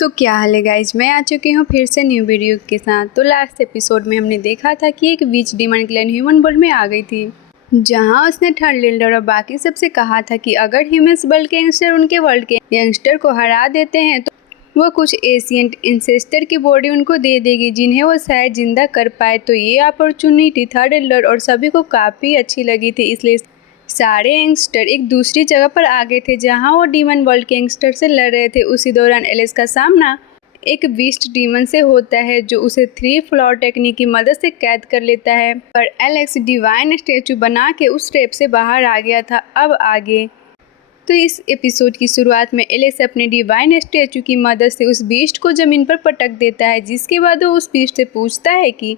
तो क्या हाल है गाइज, मैं आ चुकी हूँ फिर से न्यू वीडियो के साथ। तो लास्ट एपिसोड में हमने देखा था कि एक विच डीमन क्लैन ह्यूमन वर्ल्ड में आ गई थी, जहाँ उसने थर्ड एल्डर और बाकी सबसे कहा था कि अगर ह्यूमंस वर्ल्ड के यंगस्टर उनके वर्ल्ड के यंगस्टर को हरा देते हैं तो वो कुछ एशियंट इंसेस्टर की बॉडी उनको दे देगी जिन्हें वो शायद जिंदा कर पाए। तो ये अपॉर्चुनिटी थर्ड एल्डर और सभी को काफ़ी अच्छी लगी थी, इसलिए सारे यंगस्टर एक दूसरी जगह पर आ गए थे जहां वो डीमन वर्ल्ड के यंगस्टर से लड़ रहे थे। उसी दौरान एलिस का सामना एक बीस्ट डीमन से होता है जो उसे 3 फ्लोर टेक्निक की मदद से कैद कर लेता है, पर एलेक्स डिवाइन स्टैचू बना के उस ट्रैप से बाहर आ गया था। अब आगे तो इस एपिसोड की शुरुआत में एलेक्स अपने डिवाइन स्टैचू की मदद से उस बीस्ट को जमीन पर पटक देता है, जिसके बाद वो उस बीस्ट से पूछता है कि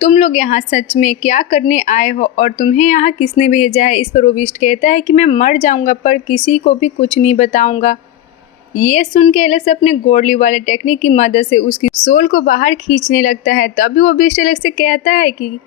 तुम लोग यहाँ सच में क्या करने आए हो और तुम्हें यहाँ किसने भेजा है। इस पर वो बीस्ट कहता है कि मैं मर जाऊंगा पर किसी को भी कुछ नहीं बताऊंगा। ये सुन के एलेक्स अपने गॉडली वाले टेक्निक की मदद से उसकी सोल को बाहर खींचने लगता है। तभी वो बीस्ट एलेक्स से कहता है कि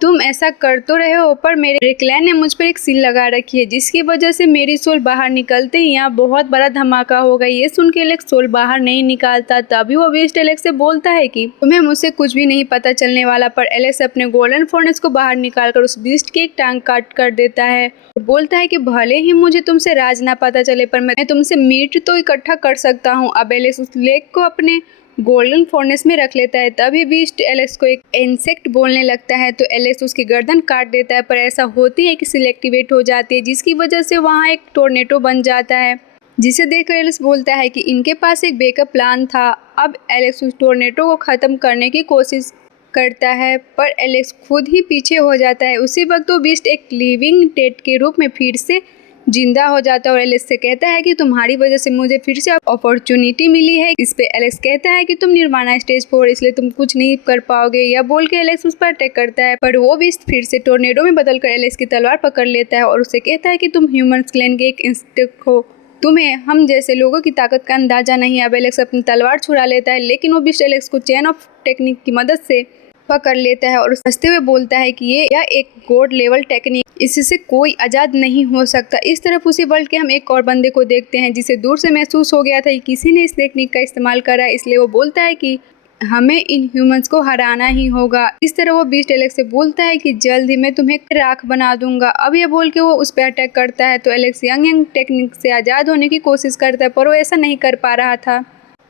तुम ऐसा कर तो रहे हो पर मेरे क्लैन ने मुझ पर एक सील लगा रखी है जिसकी वजह से मेरी सोल बाहर निकलते ही यहाँ बहुत बड़ा धमाका होगा। ये सुन के एलेक्स सोल बाहर नहीं निकालता। तभी वो बीस्ट एलेक्स से बोलता है कि तुम्हें मुझसे कुछ भी नहीं पता चलने वाला, पर एलेक्स अपने गोल्डन फोर्नेस को बाहर निकालकर उस बीस्ट की एक टांग काट कर देता है। बोलता है कि भले ही मुझे तुमसे राज ना पता चले पर मैं तुमसे मीट तो इकट्ठा कर सकता हूँ। अब एलेक्स उस लेग को अपने गोल्डन फोर्नेस में रख लेता है। तभी बीस्ट एलेक्स को एक इंसेक्ट बोलने लगता है तो एलेक्स उसकी गर्दन काट देता है, पर ऐसा होती है कि सिलेक्टिवेट हो जाती है जिसकी वजह से वहाँ एक टोर्नेडो बन जाता है, जिसे देखकर एलेक्स बोलता है कि इनके पास एक बैकअप प्लान था। अब एलेक्स उस टोर्नेडो को ख़त्म करने की कोशिश करता है पर एलेक्स खुद ही पीछे हो जाता है। उसी वक्त वो बीस्ट एक लिविंग डेड के रूप में फिर से जिंदा हो जाता है और एलेक्स से कहता है कि तुम्हारी वजह से मुझे फिर से अपॉर्चुनिटी मिली है। इस पे एलेक्स कहता है कि तुम निर्वाणा स्टेज 4 इसलिए तुम कुछ नहीं कर पाओगे। यह बोल के एलेक्स उस पर अटैक करता है, पर वो बीस्ट फिर से टोर्नेडो में बदलकर एलेक्स की तलवार पकड़ लेता है और उसे कहता है कि तुम ह्यूमंस क्लैन के एक इंस्टेक्ट हो, तुम्हें हम जैसे लोगों की ताकत का अंदाजा नहीं। अब एलेक्स अपनी तलवार छुड़ा लेता है, लेकिन वो बीस्ट एलेक्स को चेन ऑफ टेक्निक की मदद से पकड़ लेता है और हंसते हुए बोलता है कि यह एक गॉड लेवल टेक्निक, इससे कोई आज़ाद नहीं हो सकता। इस तरफ उसी वर्ल्ड के हम एक और बंदे को देखते हैं जिसे दूर से महसूस हो गया था कि किसी ने इस टेक्निक का इस्तेमाल करा है, इसलिए वो बोलता है कि हमें इन ह्यूमंस को हराना ही होगा। इस तरह वो बीस्ट एलेक्स से बोलता है कि जल्द ही मैं तुम्हें राख बना दूंगा। अब यह बोल के वो उस पर अटैक करता है तो एलेक्स यंग टेक्निक से आज़ाद होने की कोशिश करता है, पर वो ऐसा नहीं कर पा रहा था।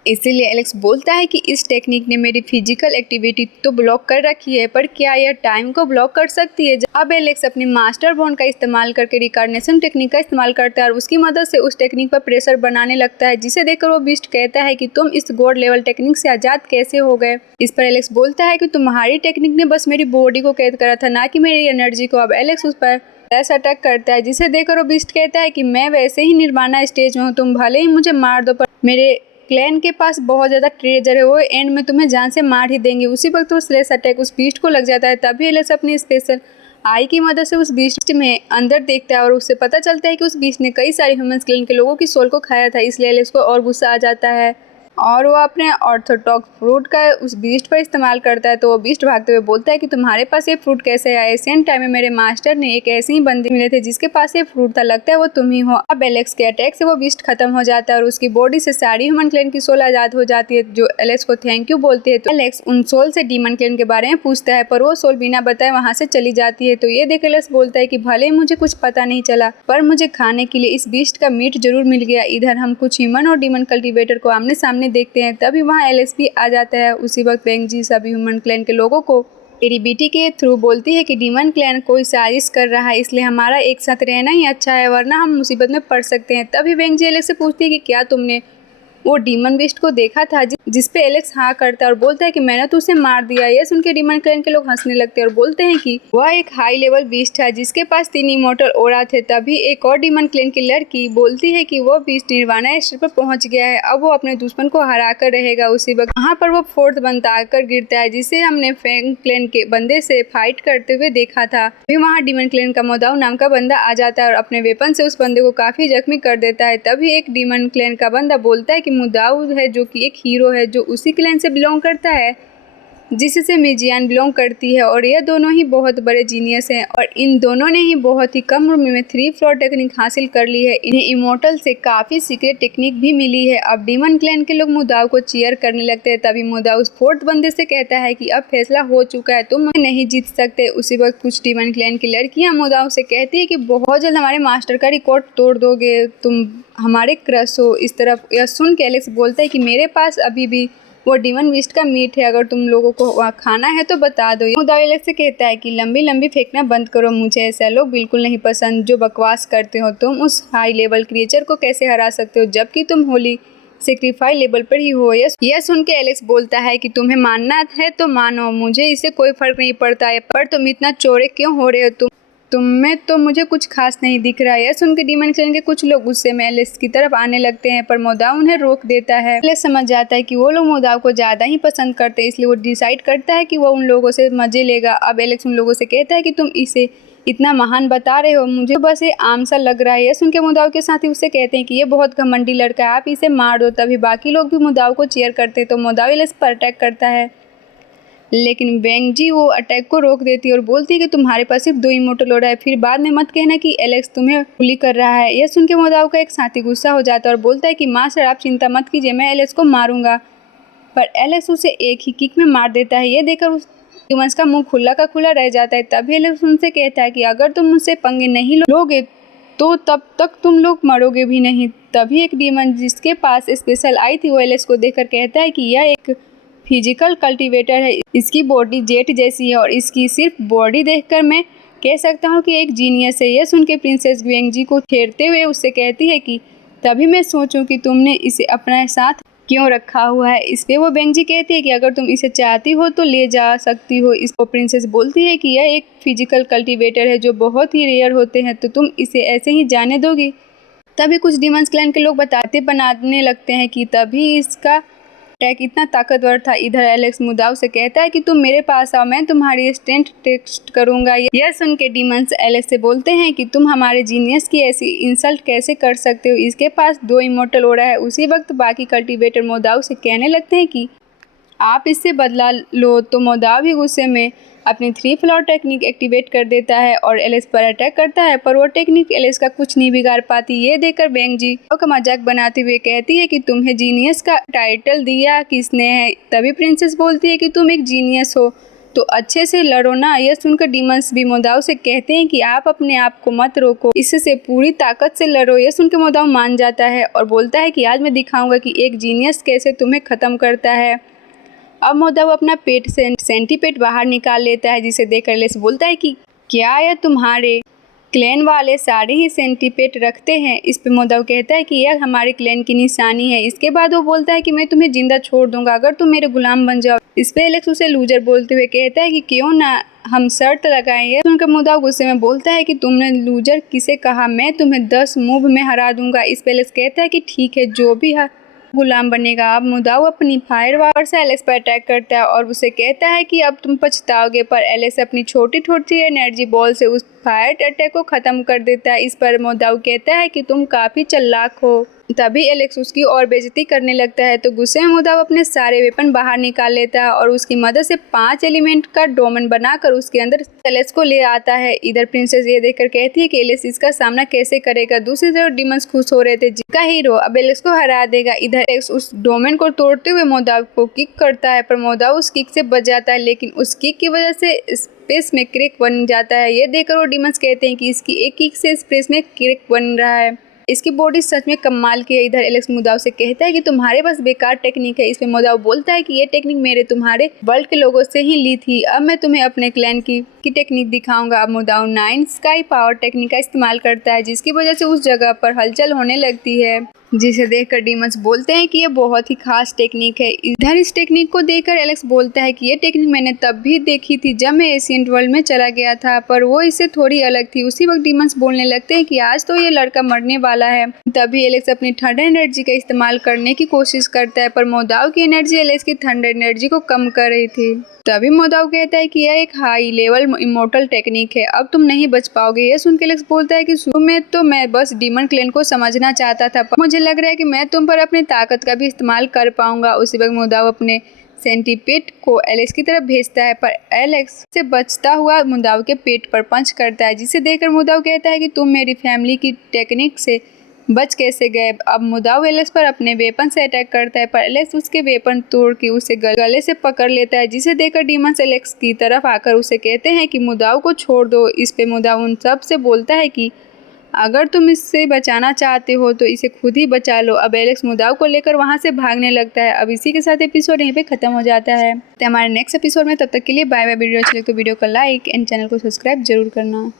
इसीलिए एलेक्स बोलता है कि इस टेक्निक ने मेरी फिजिकल एक्टिविटी तो ब्लॉक कर रखी है, पर क्या यह टाइम को ब्लॉक कर सकती है। अब एलेक्स अपनी मास्टर बॉन्ड का इस्तेमाल करके रिकार्नेशन टेक्निक का इस्तेमाल करता है और उसकी मदद से उस टेक्निक पर प्रेशर बनाने लगता है, जिसे देखकर वो बीस्ट कहता है कि तुम इस गॉड लेवल टेक्निक से आज़ाद कैसे हो गए। इस पर एलेक्स बोलता है कि तुम्हारी टेक्निक ने बस मेरी बॉडी को कैद करा था, ना कि मेरी एनर्जी को। अब एलेक्स उस पर अटैक करता है, जिसे देखकर वो बीस्ट कहता है कि मैं वैसे ही निर्वाणा स्टेज में हूँ, तुम भले ही मुझे मार दो पर मेरे क्लैन के पास बहुत ज़्यादा ट्रेजर है, वो एंड में तुम्हें जान से मार ही देंगे। उसी वक्त वो स्लेश अटैक उस बीस्ट को लग जाता है। तभी एलेक्स अपनी स्पेशल आई की मदद से उस बीस्ट में अंदर देखता है और उससे पता चलता है कि उस बीस्ट ने कई सारे ह्यूमंस क्लैन के लोगों की सोल को खाया था। इसलिए एलेक्स को और गुस्सा आ जाता है और वो अपने ऑर्थोडॉक्स फ्रूट का उस बीस्ट पर इस्तेमाल करता है। तो वो बीस्ट भागते हुए बोलता है कि तुम्हारे पास ये फ्रूट कैसे है। एशियन टाइम में मेरे मास्टर ने एक ऐसे ही बंदे मिले थे जिसके पास ये फ्रूट था, लगता है वो तुम ही हो। अब एलेक्स के अटैक से वो बीस्ट खत्म हो जाता है और उसकी बॉडी से सारी ह्यूमन क्लैन की सोल आज़ाद हो जाती है, जो एलेक्स को थैंक यू बोलती है। तो एलेक्स उन सोल से डीमन क्लैन के बारे में पूछता है, पर वो सोल बिना बताए वहाँ से चली जाती है। तो ये देख एलेक्स बोलता है कि भले ही मुझे कुछ पता नहीं चला, पर मुझे खाने के लिए इस बीस्ट का मीट जरूर मिल गया। इधर हम कुछ ह्यूमन और डीमन कल्टिवेटर को आमने सामने देखते हैं। तभी वहाँ एलेक्स भी आ जाता है। उसी वक्त वेंग जी सभी ह्यूमन क्लैन के लोगों को एडीबीटी के थ्रू बोलती है कि डीमन क्लैन कोई साजिश कर रहा है, इसलिए हमारा एक साथ रहना ही अच्छा है, वरना हम मुसीबत में पड़ सकते हैं। तभी वेंग जी एलेक्स से पूछती है कि क्या तुमने वो डीमन बीस्ट को देखा था, जिसपे एलेक्स हाँ करता है और बोलता है कि मैंने तो उसे मार दिया। ये सुन के डीमन क्लैन के लोग हंसने लगते हैं और बोलते हैं कि वह एक हाई लेवल बीस्ट है जिसके पास 3 इमोर्टल ओरा थे। तभी एक और डीमन क्लैन की लड़की बोलती है कि वो बीस्ट निर्वाणा स्टेज पर पहुंच गया है, अब वो अपने दुश्मन को हरा कर रहेगा। उसी वक्त वहाँ पर वो फोर्थ बंदा आकर गिरता है, जिसे हमने फेंग क्लैन के बंदे से फाइट करते हुए देखा था। फिर वहाँ डीमन क्लैन का मोदाउ नाम का बंदा आ जाता है और अपने वेपन से उस बंदे को काफी जख्मी कर देता है। तभी एक डीमन क्लैन का बंदा बोलता है कि मुदाउ है जो कि एक हीरो है जो उसी क्लैन से बिलोंग करता है। जिससे मिजियान बिलोंग करती है और यह दोनों ही बहुत बड़े जीनियस हैं और इन दोनों ने ही बहुत ही कम उम्र में 3 फ्लोर टेक्निक हासिल कर ली है। इन्हें इमोर्टल से काफ़ी सीक्रेट टेक्निक भी मिली है। अब डीमन क्लैन के लोग मुदाव को चीयर करने लगते हैं। तभी मुदाव उस 4th बंदे से कहता है कि अब फैसला हो चुका है, तुम नहीं जीत सकते। उसी वक्त कुछ डीमन क्लैन की लड़कियां मुदाव से कहती है कि बहुत जल्द हमारे मास्टर का रिकॉर्ड तोड़ दोगे, तुम हमारे क्रश हो। इस तरफ यह सुन के एलेक्स बोलता है कि मेरे पास अभी भी वो डीमन बीस्ट का मीट है, अगर तुम लोगों को वहाँ खाना है तो बता दो। मुदाव एलेक्स से कहता है कि लंबी लंबी फेंकना बंद करो, मुझे ऐसा लोग बिल्कुल नहीं पसंद जो बकवास करते हो। तुम उस हाई लेवल क्रिएचर को कैसे हरा सकते हो जबकि तुम होली सेक्रीफाई लेवल पर ही हो। यह सुन के एलेक्स बोलता है कि तुम्हें मानना है तो मानो, मुझे इससे कोई फर्क नहीं पड़ता है, पर तुम इतना चौड़े क्यों हो रहे हो? तुम में तो मुझे कुछ खास नहीं दिख रहा है। यह सुन के डीमन क्लैन के कुछ लोग गुस्से में एलेक्स की तरफ आने लगते हैं, पर मुदाव उन्हें रोक देता है। एलेक्स समझ जाता है कि वो लोग मुदाव को ज़्यादा ही पसंद करते हैं, इसलिए वो डिसाइड करता है कि वो उन लोगों से मजे लेगा। अब एलेक्स उन लोगों से कहता है कि तुम इसे इतना महान बता रहे हो, मुझे तो बस ये आम सा लग रहा है। यह सुन के मुदाव के साथी उससे कहते हैं कि ये बहुत घमंडी लड़का है, आप इसे मार दो। तभी बाकी लोग भी मुदाव को चीयर करते हैं तो मुदाव एलेक्स पर अटैक करता है, लेकिन वेंगजी वो अटैक को रोक देती है और बोलती है कि तुम्हारे पास सिर्फ 2 इमोर्टल हो रहा है, फिर बाद में मत कहना कि एलेक्स तुम्हें बुली कर रहा है। यह सुन के मुदाव का एक साथी गुस्सा हो जाता है और बोलता है कि मास्टर आप चिंता मत कीजिए, मैं एलेक्स को मारूंगा। पर एलेक्स उसे एक ही किक में मार देता है। यह देखकर उस ह्यूमंस का मुंह खुला का खुला रह जाता है। तभी एलेक्स उनसे कहता है कि अगर तुम मुझसे पंगे नहीं लोगे तो तब तक तुम लोग मरोगे भी नहीं। तभी एक डीमन जिसके पास स्पेशल आई थी वो एलेक्स को देखकर कहता है कि यह एक फिजिकल कल्टीवेटर है, इसकी बॉडी जेट जैसी है और इसकी सिर्फ बॉडी देखकर मैं कह सकता हूँ कि एक जीनियस है। यह सुन के प्रिंसेस वेंगजी को छेड़ते हुए उससे कहती है कि तभी मैं सोचूं कि तुमने इसे अपने साथ क्यों रखा हुआ है। इस पे वो वेंगजी कहती है कि अगर तुम इसे चाहती हो तो ले जा सकती हो। इसको प्रिंसेस बोलती है कि यह एक फिजिकल कल्टीवेटर है जो बहुत ही रेयर होते हैं, तो तुम इसे ऐसे ही जाने दोगी। तभी कुछ डीमंस क्लैन के लोग बनाने लगते हैं कि तभी इसका अटैक इतना ताकतवर था। इधर एलेक्स मुदाव से कहता है कि तुम मेरे पास आओ, मैं तुम्हारी स्ट्रेंथ टेस्ट करूंगा। यह सुन के डीमंस एलेक्स से बोलते हैं कि तुम हमारे जीनियस की ऐसी इंसल्ट कैसे कर सकते हो, इसके पास 2 इमोर्टल हो रहा है। उसी वक्त बाकी कल्टीवेटर मुदाव से कहने लगते हैं कि आप इससे बदला लो, तो मुदाव भी गुस्से में अपनी 3 फ्लोर टेक्निक एक्टिवेट कर देता है और एलेक्स पर अटैक करता है, पर वो टेक्निक एलेक्स का कुछ नहीं बिगाड़ पाती। ये देखकर वेंगजी का मजाक बनाते हुए कहती है कि तुम्हें जीनियस का टाइटल दिया किसने है। तभी प्रिंसेस बोलती है कि तुम एक जीनियस हो तो अच्छे से लड़ो ना। यह सुनकर डीमंस भी मुदाव से कहते हैं कि आप अपने आप को मत रोको, इससे पूरी ताकत से लड़ो। यह सुनकर मुदाव मान जाता है और बोलता है कि आज मैं दिखाऊंगा कि एक जीनियस कैसे तुम्हें खत्म करता है। अब मुदाव अपना पेट से सेंटीपेट बाहर निकाल लेता है, जिसे देखकर एलेक्स बोलता है कि क्या यह तुम्हारे क्लैन वाले सारे ही सेंटीपेट रखते हैं। इस पे मुदाव कहता है कि यह हमारे क्लैन की निशानी है। इसके बाद वो बोलता है कि मैं तुम्हें जिंदा छोड़ दूंगा अगर तुम मेरे गुलाम बन जाओ। इस पे एलेक्स उसे लूजर बोलते हुए कहता है कि क्यों ना हम शर्त लगाएं। सुनकर मुदाव गुस्से में बोलता है कि तुमने लूजर किसे कहा, मैं तुम्हें 10 मूव में हरा दूंगा। इस पे एलेक्स कहता है कि ठीक है, जो भी गुलाम बनेगा। अब मुदाव अपनी फायर वार से एलेक्स पर अटैक करता है और उसे कहता है कि अब तुम पछताओगे, पर एलेक्स अपनी छोटी छोटी एनर्जी बॉल से उस फायर अटैक को खत्म कर देता है। इस पर मुदाव कहता है कि तुम काफी चालाक हो। तभी एलेक्स उसकी और बेइज्जती करने लगता है, तो गुस्से में मुदाव अपने सारे वेपन बाहर निकाल लेता है और उसकी मदद से 5 एलिमेंट का डोमेन बनाकर उसके अंदर एलेक्स को ले आता है। इधर प्रिंसेस ये देखकर कहती है कि एलेक्स इसका सामना कैसे करेगा। दूसरी तरफ डीमंस खुश हो रहे थे, जिसका हीरो अब एलेक्स को हरा देगा। इधर एलेक्स उस डोमेन को तोड़ते हुए मुदाव को किक करता है, पर मुदाव उस किक से बच जाता है, लेकिन उस किक की वजह से स्पेस में क्रैक बन जाता है। ये देखकर वो डीमंस कहते हैं कि इसकी एक किक से स्पेस में क्रैक बन रहा है, इसकी बॉडी सच में कमाल की है। इधर एलेक्स मुदाव से कहता है कि तुम्हारे पास बेकार टेक्निक है। इसमें मुदाव बोलता है कि ये टेक्निक मेरे तुम्हारे वर्ल्ड के लोगों से ही ली थी, अब मैं तुम्हें अपने क्लैन की टेक्निक दिखाऊंगा। अब मुदाव 9 स्काई पावर टेक्निक का इस्तेमाल करता है, जिसकी वजह से उस जगह पर हलचल होने लगती है, जिसे देखकर डीमंस बोलते हैं कि ये बहुत ही खास टेक्निक है। इधर इस टेक्निक को देखकर एलेक्स बोलता है कि ये टेक्निक मैंने तब भी देखी थी जब मैं एशियंट वर्ल्ड में चला गया था, पर वो इससे थोड़ी अलग थी। उसी वक्त डीमंस बोलने लगते हैं कि आज तो ये लड़का मरने वाला है। तभी एलेक्स अपनी थंडर एनर्जी का इस्तेमाल करने की कोशिश करता है, पर मुदाव की एनर्जी एलेक्स की थंडर एनर्जी को कम कर रही थी। तभी मुदाव कहता है कि यह एक हाई लेवल इमोर्टल टेक्निक है, अब तुम नहीं बच पाओगे। यह सुन के एलेक्स बोलता है कि शुरू में तो मैं बस डीमन क्लैन को समझना चाहता था, पर मुझे मुझे लग रहा है कि मैं तुम पर अपनी ताकत का भी इस्तेमाल कर पाऊंगा। उसी वक्त मुदाव अपने सेंटीपीड को एलेक्स की तरफ भेजता है, पर एलेक्स से बचता हुआ मुदाव के पेट पर पंच करता है, जिसे देखकर मुदाव कहता है कि तुम मेरी फैमिली की टेक्निक से बच कैसे गए। अब मुदाव एलेक्स पर अपने वेपन से अटैक करता है, पर एलेक्स उसके वेपन तोड़ के उसे गले से पकड़ लेता है, जिसे देखकर डीमंस एलेक्स की तरफ आकर उसे कहते हैं कि मुदाव को छोड़ दो। इस पे मुदाव उन सब से बोलता है कि अगर तुम इससे बचाना चाहते हो तो इसे खुद ही बचा लो। अब एलेक्स मुदाव को लेकर वहां से भागने लगता है। अब इसी के साथ एपिसोड यहीं पे खत्म हो जाता है। तो हमारे नेक्स्ट एपिसोड में, तब तक के लिए बाय बाय। वीडियो अच्छी लगे तो वीडियो को लाइक एंड चैनल को सब्सक्राइब जरूर करना।